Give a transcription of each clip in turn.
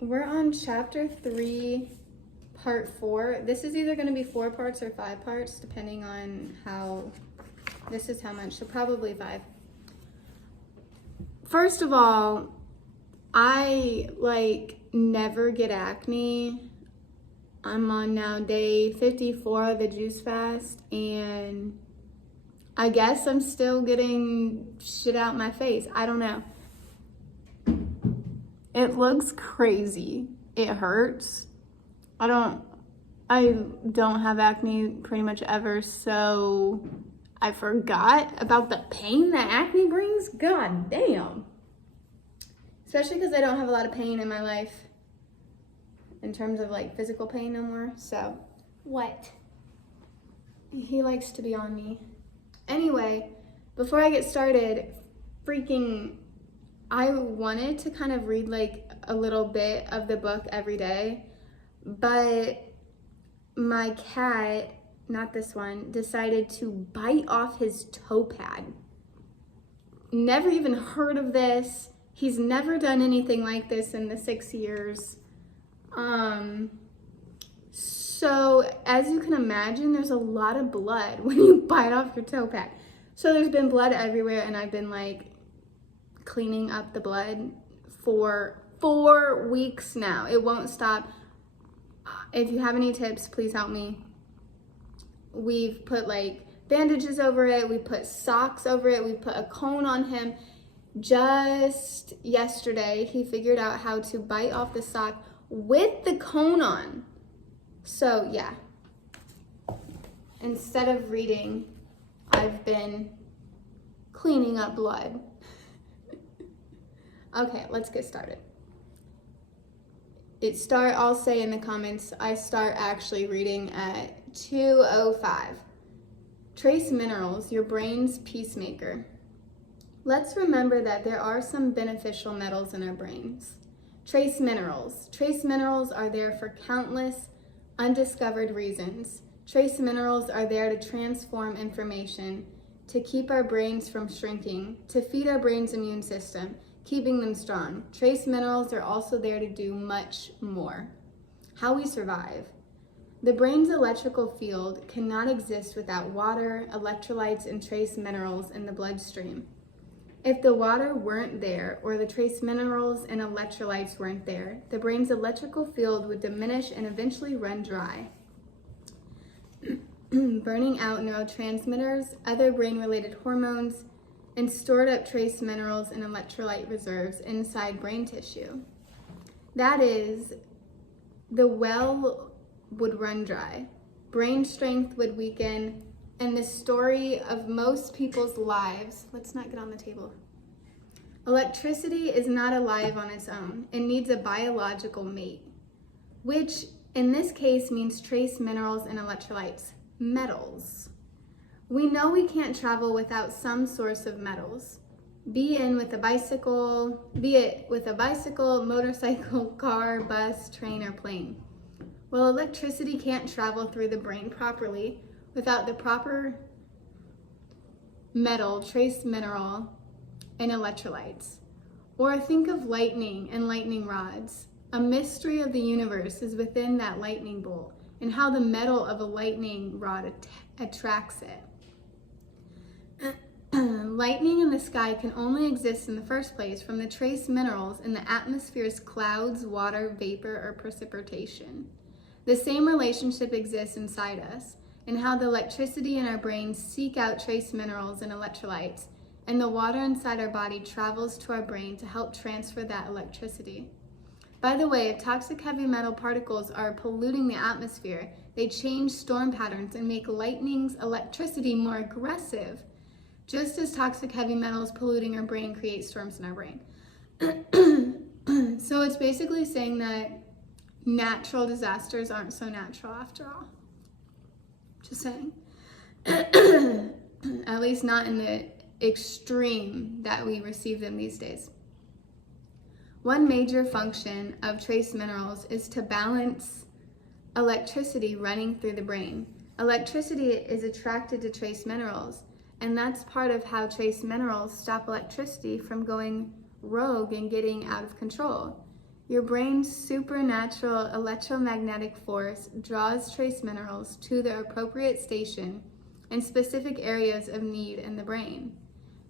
We're on chapter 3, part 4. This is either going to be 4 parts or 5 parts, depending on how, this is how much, so probably 5. First of all, I never get acne. I'm on now day 54 of the juice fast, and I guess I'm still getting shit out my face. I don't know. It looks crazy. It hurts. I don't have acne pretty much ever, so I forgot about the pain that acne brings. God damn. Especially because I don't have a lot of pain in my life in terms of physical pain no more. So, what? He likes to be on me. Anyway, before I get started, I wanted to kind of read a little bit of the book every day, but my cat, not this one, decided to bite off his toe pad. Never even heard of this. He's never done anything like this in the 6 years. So as you can imagine, there's a lot of blood when you bite off your toe pad. So there's been blood everywhere, and I've been cleaning up the blood for 4 weeks now. It won't stop. If you have any tips, please help me. We've put bandages over it. We put socks over it. We put a cone on him. Just yesterday, he figured out how to bite off the sock with the cone on. So yeah, instead of reading, I've been cleaning up blood. Okay, let's get started. I'll say in the comments, I start actually reading at 2:05. Trace minerals, your brain's peacemaker. Let's remember that there are some beneficial metals in our brains. Trace minerals. Trace minerals are there for countless undiscovered reasons. Trace minerals are there to transform information, to keep our brains from shrinking, to feed our brain's immune system, keeping them strong. Trace minerals are also there to do much more. How we survive. The brain's electrical field cannot exist without water, electrolytes, and trace minerals in the bloodstream. If the water weren't there, or the trace minerals and electrolytes weren't there, the brain's electrical field would diminish and eventually run dry, burning out neurotransmitters, other brain-related hormones, and stored up trace minerals and electrolyte reserves inside brain tissue. That is, the well would run dry, brain strength would weaken, and the story of most people's lives, let's not get on the table. Electricity is not alive on its own. It needs a biological mate, which in this case means trace minerals and electrolytes, metals. We know we can't travel without some source of metals, be it with a bicycle, motorcycle, car, bus, train, or plane. Well, electricity can't travel through the brain properly without the proper metal, trace mineral, and electrolytes. Or think of lightning and lightning rods. A mystery of the universe is within that lightning bolt and how the metal of a lightning rod attracts it. Lightning in the sky can only exist in the first place from the trace minerals in the atmosphere's clouds, water, vapor, or precipitation. The same relationship exists inside us, and how the electricity in our brains seek out trace minerals and electrolytes, and the water inside our body travels to our brain to help transfer that electricity. By the way, if toxic heavy metal particles are polluting the atmosphere, they change storm patterns and make lightning's electricity more aggressive, just as toxic heavy metals polluting our brain create storms in our brain. So it's basically saying that natural disasters aren't so natural after all. Just saying. At least not in the extreme that we receive them these days. One major function of trace minerals is to balance electricity running through the brain. Electricity is attracted to trace minerals, and that's part of how trace minerals stop electricity from going rogue and getting out of control. Your brain's supernatural electromagnetic force draws trace minerals to their appropriate station in specific areas of need in the brain.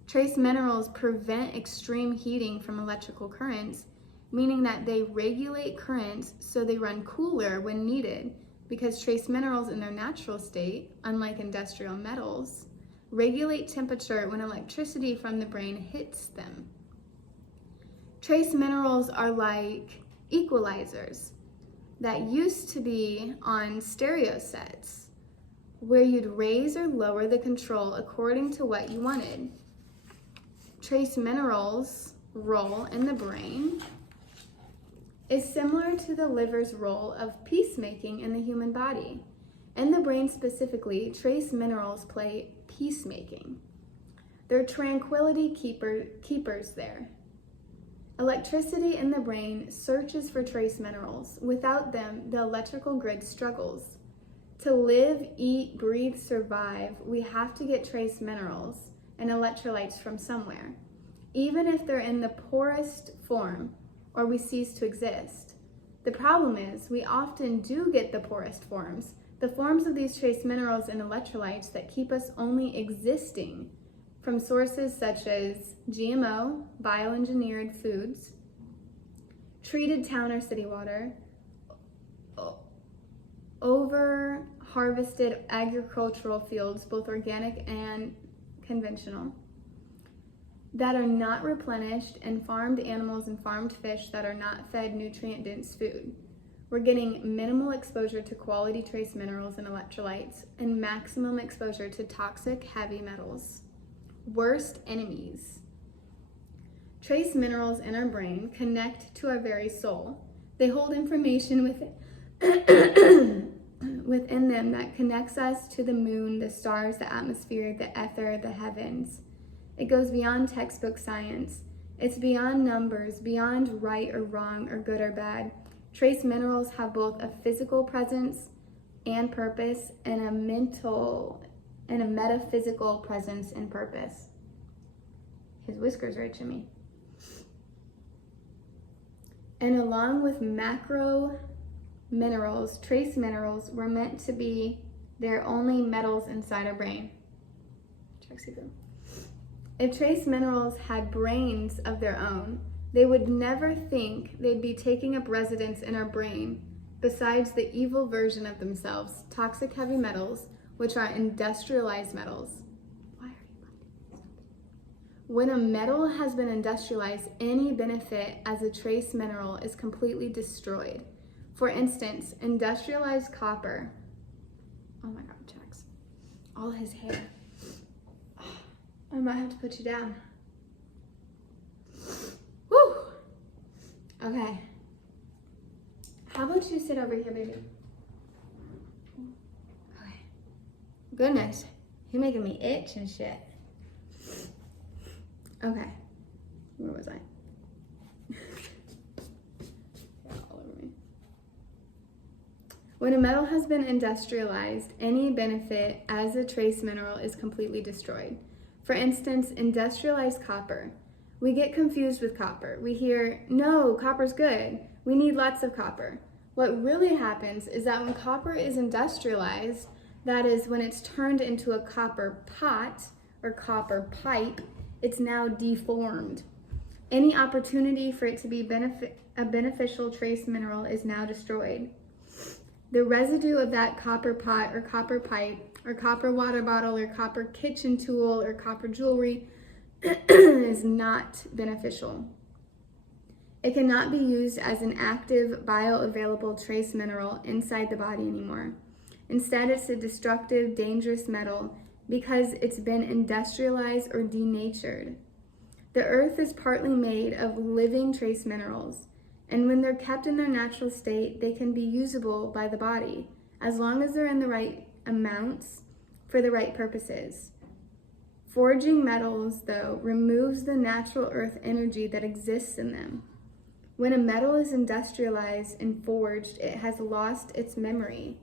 Trace minerals prevent extreme heating from electrical currents, meaning that they regulate currents so they run cooler when needed, because trace minerals in their natural state, unlike industrial metals, regulate temperature when electricity from the brain hits them. Trace minerals are like equalizers that used to be on stereo sets, where you'd raise or lower the control according to what you wanted. Trace minerals' role in the brain is similar to the liver's role of peacemaking in the human body. In the brain specifically, trace minerals play peacemaking. They're tranquility keepers there. Electricity in the brain searches for trace minerals. Without them, the electrical grid struggles. To live, eat, breathe, survive, we have to get trace minerals and electrolytes from somewhere, even if they're in the poorest form or we cease to exist. The problem is we often do get the poorest forms, the forms of these trace minerals and electrolytes that keep us only existing, from sources such as GMO, bioengineered foods, treated town or city water, over-harvested agricultural fields, both organic and conventional, that are not replenished, and farmed animals and farmed fish that are not fed nutrient-dense food. We're getting minimal exposure to quality trace minerals and electrolytes, and maximum exposure to toxic heavy metals. Worst enemies. Trace minerals in our brain connect to our very soul. They hold information within them that connects us to the moon, the stars, the atmosphere, the ether, the heavens. It goes beyond textbook science. It's beyond numbers, beyond right or wrong or good or bad. Trace minerals have both a physical presence and purpose, and a mental and a metaphysical presence and purpose. His whiskers are itching me. And along with macro minerals, trace minerals were meant to be their only metals inside our brain. If trace minerals had brains of their own, they would never think they'd be taking up residence in our brain besides the evil version of themselves, toxic heavy metals, which are industrialized metals. Why are you laughing? When a metal has been industrialized, any benefit as a trace mineral is completely destroyed. For instance, industrialized copper. Oh my God, Jax. All his hair. I might have to put you down. Woo! Okay. How about you sit over here, baby? Okay. Goodness, you're making me itch and shit. Okay. Where was I? All over me. When a metal has been industrialized, any benefit as a trace mineral is completely destroyed. For instance, industrialized copper. We get confused with copper. We hear, no, copper's good. We need lots of copper. What really happens is that when copper is industrialized, that is when it's turned into a copper pot or copper pipe, it's now deformed. Any opportunity for it to be a beneficial trace mineral is now destroyed. The residue of that copper pot or copper pipe or copper water bottle or copper kitchen tool or copper jewelry is not beneficial. It cannot be used as an active bioavailable trace mineral inside the body anymore. Instead, it's a destructive, dangerous metal because it's been industrialized or denatured. The earth is partly made of living trace minerals, and when they're kept in their natural state, they can be usable by the body, as long as they're in the right amounts for the right purposes. Forging metals, though, removes the natural earth energy that exists in them. When a metal is industrialized and forged, it has lost its memory.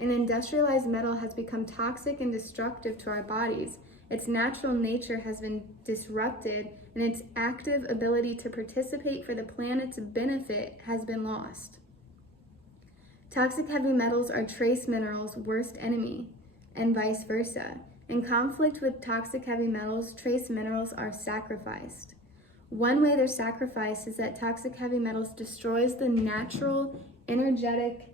An industrialized metal has become toxic and destructive to our bodies. Its natural nature has been disrupted, and its active ability to participate for the planet's benefit has been lost. Toxic heavy metals are trace minerals' worst enemy, and vice versa. In conflict with toxic heavy metals, trace minerals are sacrificed. One way they're sacrificed is that toxic heavy metals destroys the natural, energetic,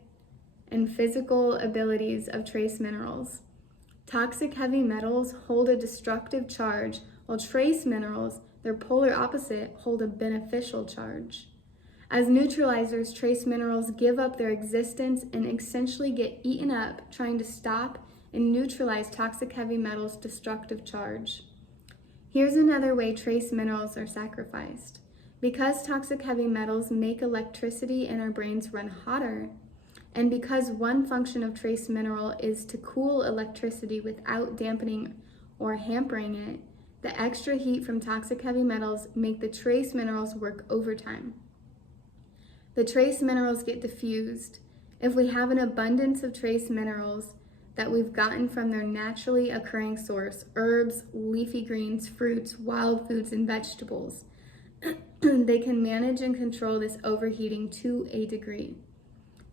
and physical abilities of trace minerals. Toxic heavy metals hold a destructive charge, while trace minerals, their polar opposite, hold a beneficial charge. As neutralizers, trace minerals give up their existence and essentially get eaten up trying to stop and neutralize toxic heavy metals' destructive charge. Here's another way trace minerals are sacrificed. Because toxic heavy metals make electricity in our brains run hotter, and because one function of trace mineral is to cool electricity without dampening or hampering it, the extra heat from toxic heavy metals make the trace minerals work overtime. The trace minerals get diffused. If we have an abundance of trace minerals that we've gotten from their naturally occurring source, herbs, leafy greens, fruits, wild foods, and vegetables, they can manage and control this overheating to a degree.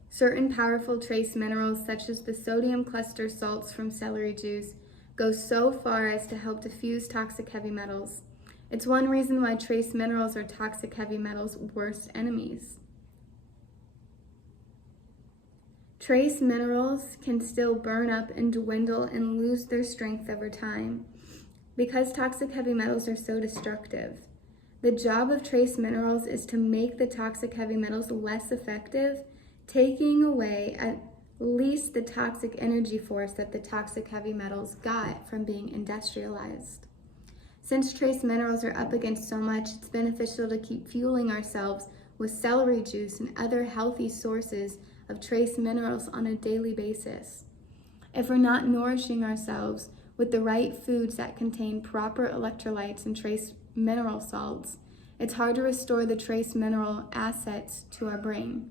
Certain powerful trace minerals, such as the sodium cluster salts from celery juice, go so far as to help diffuse toxic heavy metals. It's one reason why trace minerals are toxic heavy metals' worst enemies. Trace minerals can still burn up and dwindle and lose their strength over time because toxic heavy metals are so destructive. The job of trace minerals is to make the toxic heavy metals less effective, taking away at least the toxic energy force that the toxic heavy metals got from being industrialized. Since trace minerals are up against so much, it's beneficial to keep fueling ourselves with celery juice and other healthy sources of trace minerals on a daily basis. If we're not nourishing ourselves with the right foods that contain proper electrolytes and trace mineral salts, it's hard to restore the trace mineral assets to our brain.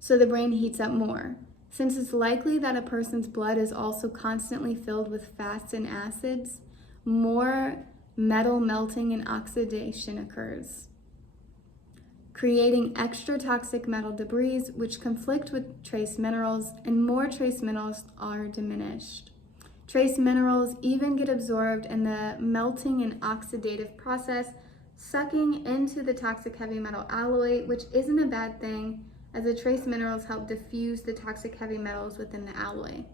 So the brain heats up more. Since it's likely that a person's blood is also constantly filled with fats and acids, more metal melting and oxidation occurs, creating extra toxic metal debris which conflict with trace minerals, and more trace minerals are diminished. Trace minerals even get absorbed in the melting and oxidative process, sucking into the toxic heavy metal alloy, which isn't a bad thing, as the trace minerals help diffuse the toxic heavy metals within the alloy.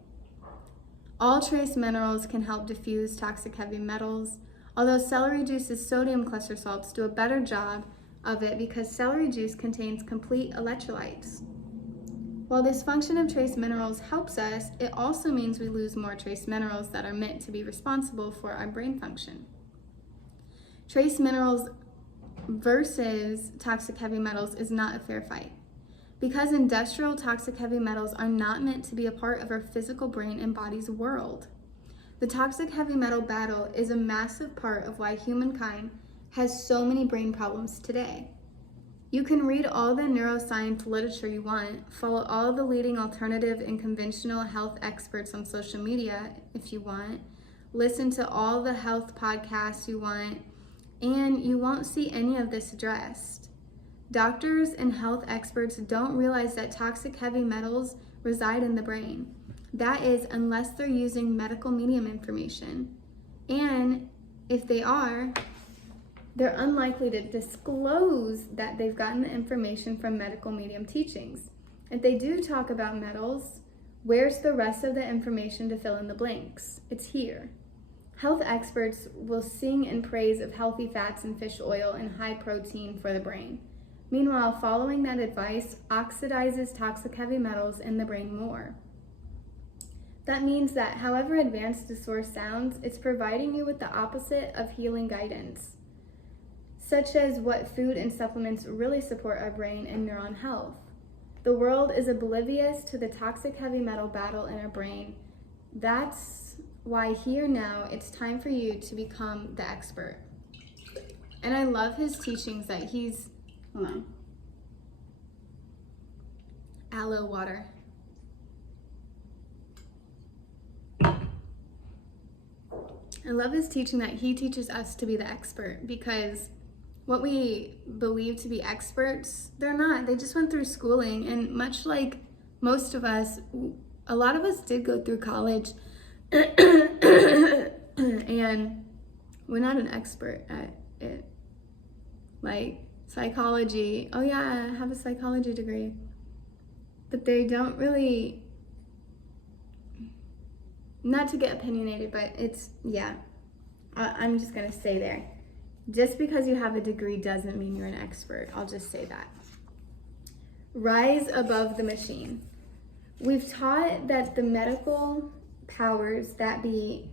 All trace minerals can help diffuse toxic heavy metals, although celery juice's sodium cluster salts do a better job of it because celery juice contains complete electrolytes. While this function of trace minerals helps us, it also means we lose more trace minerals that are meant to be responsible for our brain function. Trace minerals versus toxic heavy metals is not a fair fight, because industrial toxic heavy metals are not meant to be a part of our physical brain and body's world. The toxic heavy metal battle is a massive part of why humankind has so many brain problems today. You can read all the neuroscience literature you want, follow all the leading alternative and conventional health experts on social media if you want, listen to all the health podcasts you want, and you won't see any of this addressed. Doctors and health experts don't realize that toxic heavy metals reside in the brain. That is, unless they're using medical medium information. And if they are, they're unlikely to disclose that they've gotten the information from medical medium teachings. If they do talk about metals, where's the rest of the information to fill in the blanks? It's here. Health experts will sing in praise of healthy fats and fish oil and high protein for the brain. Meanwhile, following that advice oxidizes toxic heavy metals in the brain more. That means that however advanced the source sounds, it's providing you with the opposite of healing guidance, such as what food and supplements really support our brain and neuron health. The world is oblivious to the toxic heavy metal battle in our brain. That's why here now it's time for you to become the expert. And I love his teachings that he's, hold on, aloe water. I love his teaching that he teaches us to be the expert, because what we believe to be experts, they're not. They just went through schooling, and much like most of us, a lot of us did go through college and we're not an expert at it. Like psychology, oh yeah, I have a psychology degree, but they don't really, not to get opinionated, but it's, yeah, I'm just gonna say there. Just because you have a degree doesn't mean you're an expert. I'll just say that. Rise above the machine. We've taught that the medical powers that be,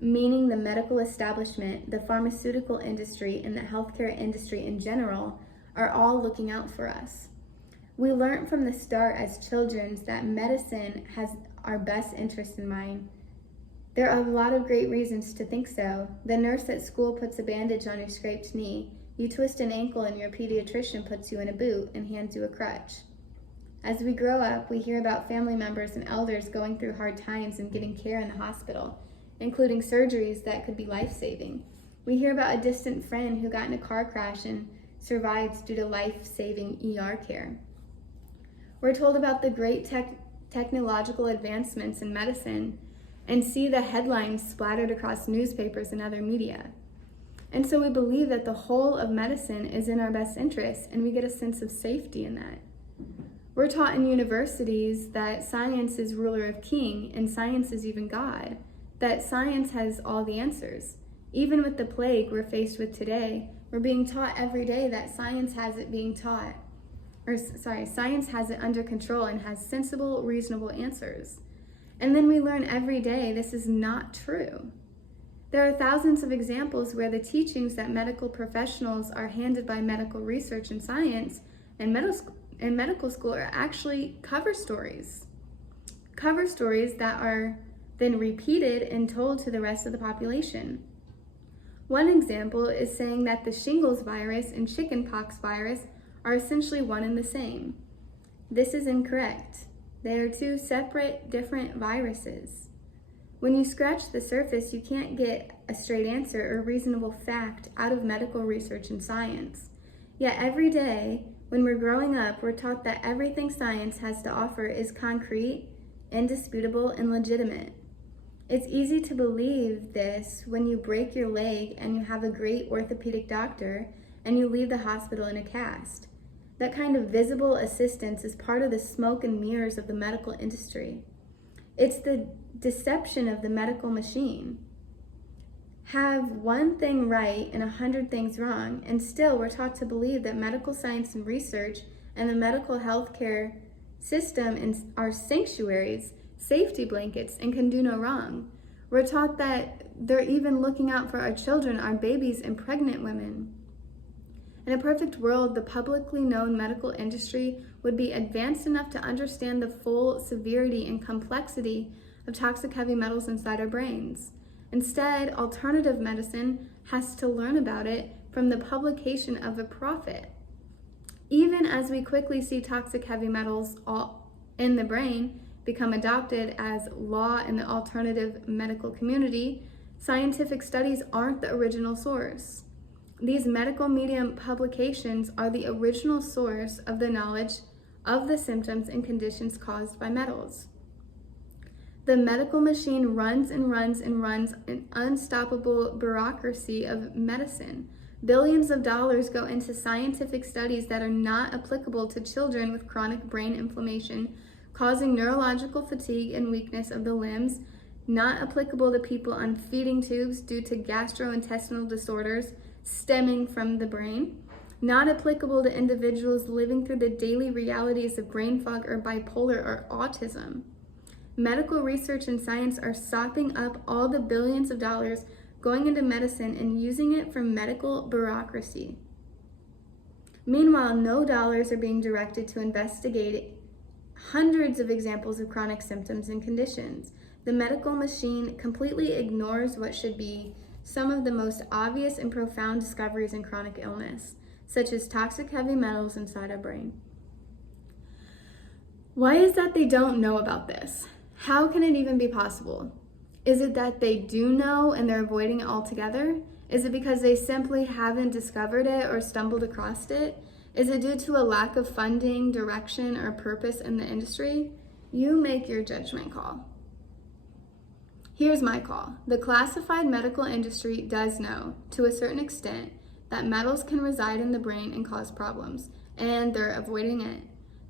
meaning the medical establishment, the pharmaceutical industry, and the healthcare industry in general, are all looking out for us. We learned from the start as children that medicine has our best interest in mind. There are a lot of great reasons to think so. The nurse at school puts a bandage on your scraped knee. You twist an ankle and your pediatrician puts you in a boot and hands you a crutch. As we grow up, we hear about family members and elders going through hard times and getting care in the hospital, including surgeries that could be life-saving. We hear about a distant friend who got in a car crash and survived due to life-saving ER care. We're told about the great technological advancements in medicine and see the headlines splattered across newspapers and other media. And so we believe that the whole of medicine is in our best interest, and we get a sense of safety in that. We're taught in universities that science is ruler of king, and science is even God, that science has all the answers. Even with the plague we're faced with today, we're being taught every day that science has it science has it under control and has sensible, reasonable answers. And then we learn every day this is not true. There are thousands of examples where the teachings that medical professionals are handed by medical research and science and medical school are actually cover stories. Cover stories that are then repeated and told to the rest of the population. One example is saying that the shingles virus and chickenpox virus are essentially one and the same. This is incorrect. They are two separate, different viruses. When you scratch the surface, you can't get a straight answer or reasonable fact out of medical research and science. Yet every day, when we're growing up, we're taught that everything science has to offer is concrete, indisputable, and legitimate. It's easy to believe this when you break your leg and you have a great orthopedic doctor and you leave the hospital in a cast. That kind of visible assistance is part of the smoke and mirrors of the medical industry. It's the deception of the medical machine. Have one thing right and 100 things wrong, and still we're taught to believe that medical science and research and the medical healthcare system are sanctuaries, safety blankets, and can do no wrong. We're taught that they're even looking out for our children, our babies, and pregnant women. In a perfect world, the publicly known medical industry would be advanced enough to understand the full severity and complexity of toxic heavy metals inside our brains. Instead, alternative medicine has to learn about it from the publication of a prophet. Even as we quickly see toxic heavy metals in the brain become adopted as law in the alternative medical community, scientific studies aren't the original source. These medical medium publications are the original source of the knowledge of the symptoms and conditions caused by metals. The medical machine runs and runs and runs an unstoppable bureaucracy of medicine. Billions of dollars go into scientific studies that are not applicable to children with chronic brain inflammation, causing neurological fatigue and weakness of the limbs, not applicable to people on feeding tubes due to gastrointestinal disorders stemming from the brain, not applicable to individuals living through the daily realities of brain fog or bipolar or autism. Medical research and science are sopping up all the billions of dollars going into medicine and using it for medical bureaucracy. Meanwhile, no dollars are being directed to investigate hundreds of examples of chronic symptoms and conditions. The medical machine completely ignores what should be some of the most obvious and profound discoveries in chronic illness, such as toxic heavy metals inside our brain. Why is that they don't know about this? How can it even be possible? Is it that they do know and they're avoiding it altogether? Is it because they simply haven't discovered it or stumbled across it? Is it due to a lack of funding, direction, or purpose in the industry? You make your judgment call. Here's my call. The classified medical industry does know, to a certain extent, that metals can reside in the brain and cause problems, and they're avoiding it.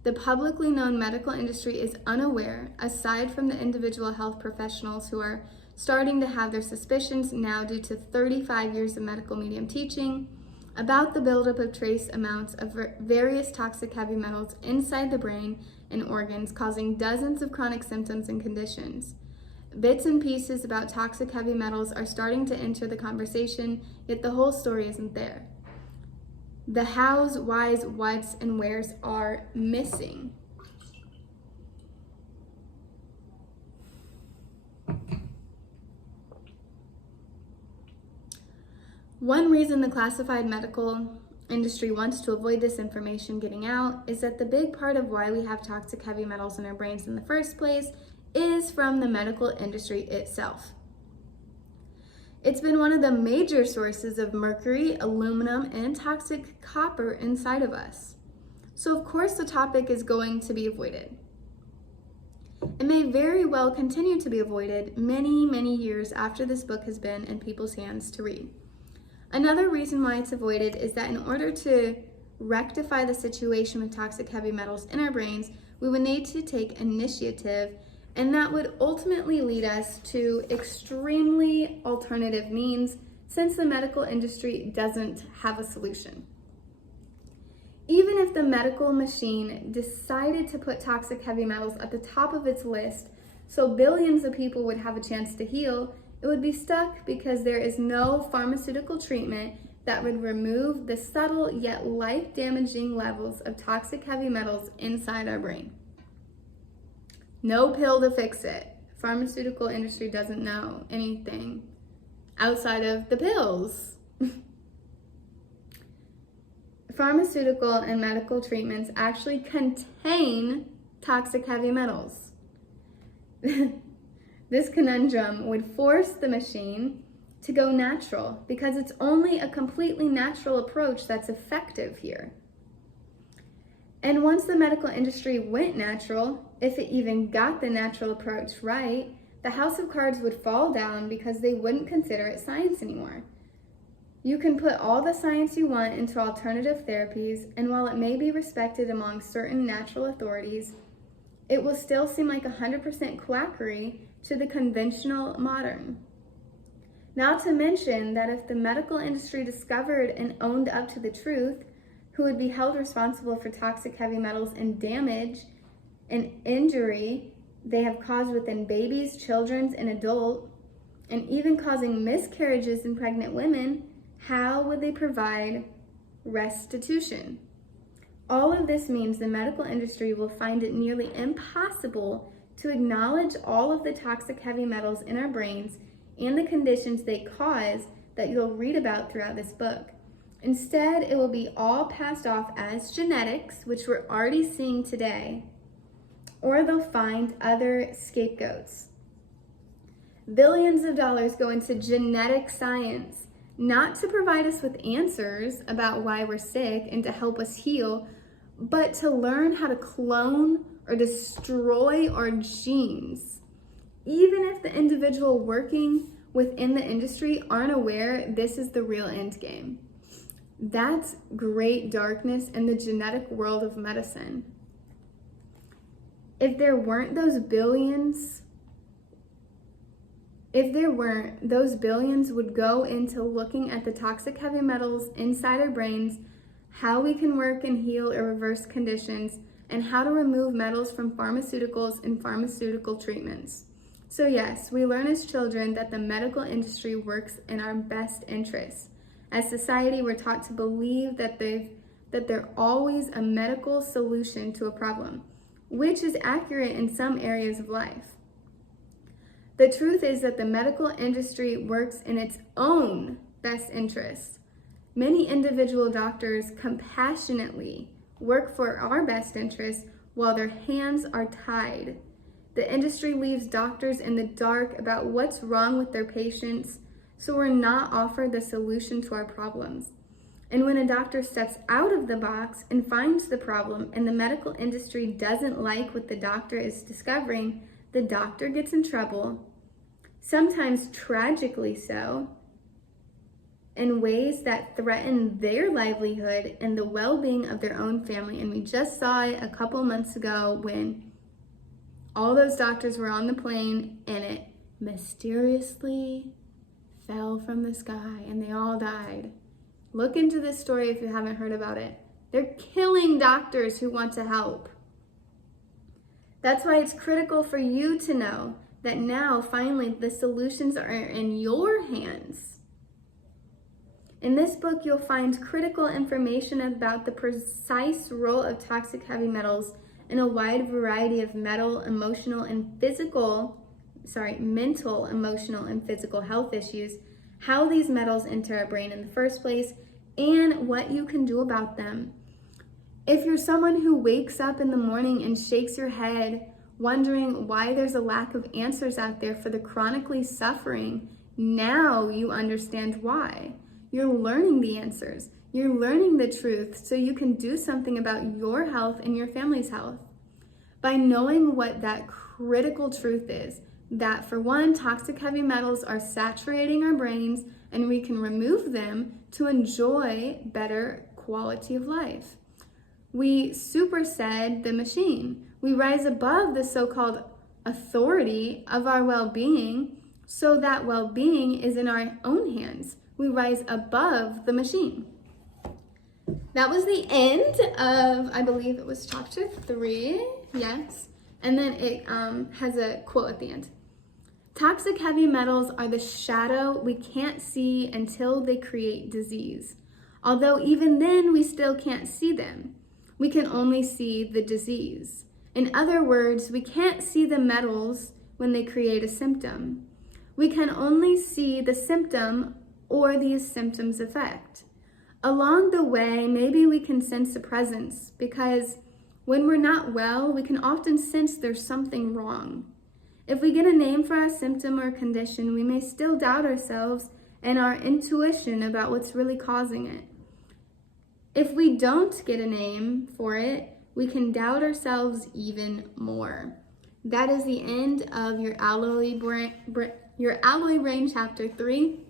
The publicly known medical industry is unaware, aside from the individual health professionals who are starting to have their suspicions now due to 35 years of medical medium teaching, about the buildup of trace amounts of various toxic heavy metals inside the brain and organs, causing dozens of chronic symptoms and conditions. Bits and pieces about toxic heavy metals are starting to enter the conversation, yet the whole story isn't there. The hows, whys, whats, and wheres are missing. One reason the classified medical industry wants to avoid this information getting out is that the big part of why we have toxic heavy metals in our brains in the first place is from the medical industry itself. It's been one of the major sources of mercury, aluminum, and toxic copper inside of us. So of course the topic is going to be avoided. It may very well continue to be avoided many, many years after this book has been in people's hands to read. Another reason why it's avoided is that in order to rectify the situation with toxic heavy metals in our brains, we would need to take initiative, and that would ultimately lead us to extremely alternative means since the medical industry doesn't have a solution. Even if the medical machine decided to put toxic heavy metals at the top of its list so billions of people would have a chance to heal, it would be stuck because there is no pharmaceutical treatment that would remove the subtle yet life-damaging levels of toxic heavy metals inside our brain. No pill to fix it. Pharmaceutical industry doesn't know anything outside of the pills. Pharmaceutical and medical treatments actually contain toxic heavy metals. This conundrum would force the machine to go natural because it's only a completely natural approach that's effective here. And once the medical industry went natural, if it even got the natural approach right, the house of cards would fall down because they wouldn't consider it science anymore. You can put all the science you want into alternative therapies, and while it may be respected among certain natural authorities, it will still seem like 100% quackery to the conventional modern. Not to mention that if the medical industry discovered and owned up to the truth, who would be held responsible for toxic heavy metals and damage and injury they have caused within babies, children, and adults, and even causing miscarriages in pregnant women, how would they provide restitution? All of this means the medical industry will find it nearly impossible to acknowledge all of the toxic heavy metals in our brains and the conditions they cause that you'll read about throughout this book. Instead, it will be all passed off as genetics, which we're already seeing today, or they'll find other scapegoats. Billions of dollars go into genetic science, not to provide us with answers about why we're sick and to help us heal, but to learn how to clone or destroy our genes. Even if the individual working within the industry aren't aware this is the real end game. That's great darkness in the genetic world of medicine. If there weren't those billions would go into looking at the toxic heavy metals inside our brains, how we can work and heal or reverse conditions, and how to remove metals from pharmaceuticals and pharmaceutical treatments. So yes, we learn as children that the medical industry works in our best interests. As society, we're taught to believe that they're always a medical solution to a problem, which is accurate in some areas of life. The truth is that the medical industry works in its own best interests. Many individual doctors compassionately work for our best interests while their hands are tied. The industry leaves doctors in the dark about what's wrong with their patients, so we're not offered the solution to our problems. And when a doctor steps out of the box and finds the problem and the medical industry doesn't like what the doctor is discovering, the doctor gets in trouble, sometimes tragically so, in ways that threaten their livelihood and the well-being of their own family. And we just saw it a couple months ago when all those doctors were on the plane and it mysteriously fell from the sky and they all died. Look into this story if you haven't heard about it. They're killing doctors who want to help. That's why it's critical for you to know that now, finally, the solutions are in your hands. In this book, you'll find critical information about the precise role of toxic heavy metals in a wide variety of mental, emotional, and physical health issues, how these metals enter our brain in the first place, and what you can do about them. If you're someone who wakes up in the morning and shakes your head, wondering why there's a lack of answers out there for the chronically suffering, now you understand why. You're learning the answers. You're learning the truth so you can do something about your health and your family's health. By knowing what that critical truth is, that for one, toxic heavy metals are saturating our brains and we can remove them to enjoy better quality of life. We supersede the machine. We rise above the so-called authority of our well-being so that well-being is in our own hands. We rise above the machine. That was the end of, I believe it was chapter 3, yes. And then it has a quote at the end. Toxic heavy metals are the shadow we can't see until they create disease. Although even then we still can't see them. We can only see the disease. In other words, we can't see the metals when they create a symptom. We can only see the symptom or these symptoms' effect. Along the way, maybe we can sense a presence because when we're not well, we can often sense there's something wrong. If we get a name for our symptom or condition, we may still doubt ourselves and our intuition about what's really causing it. If we don't get a name for it, we can doubt ourselves even more. That is the end of your Alloy Brain chapter 3.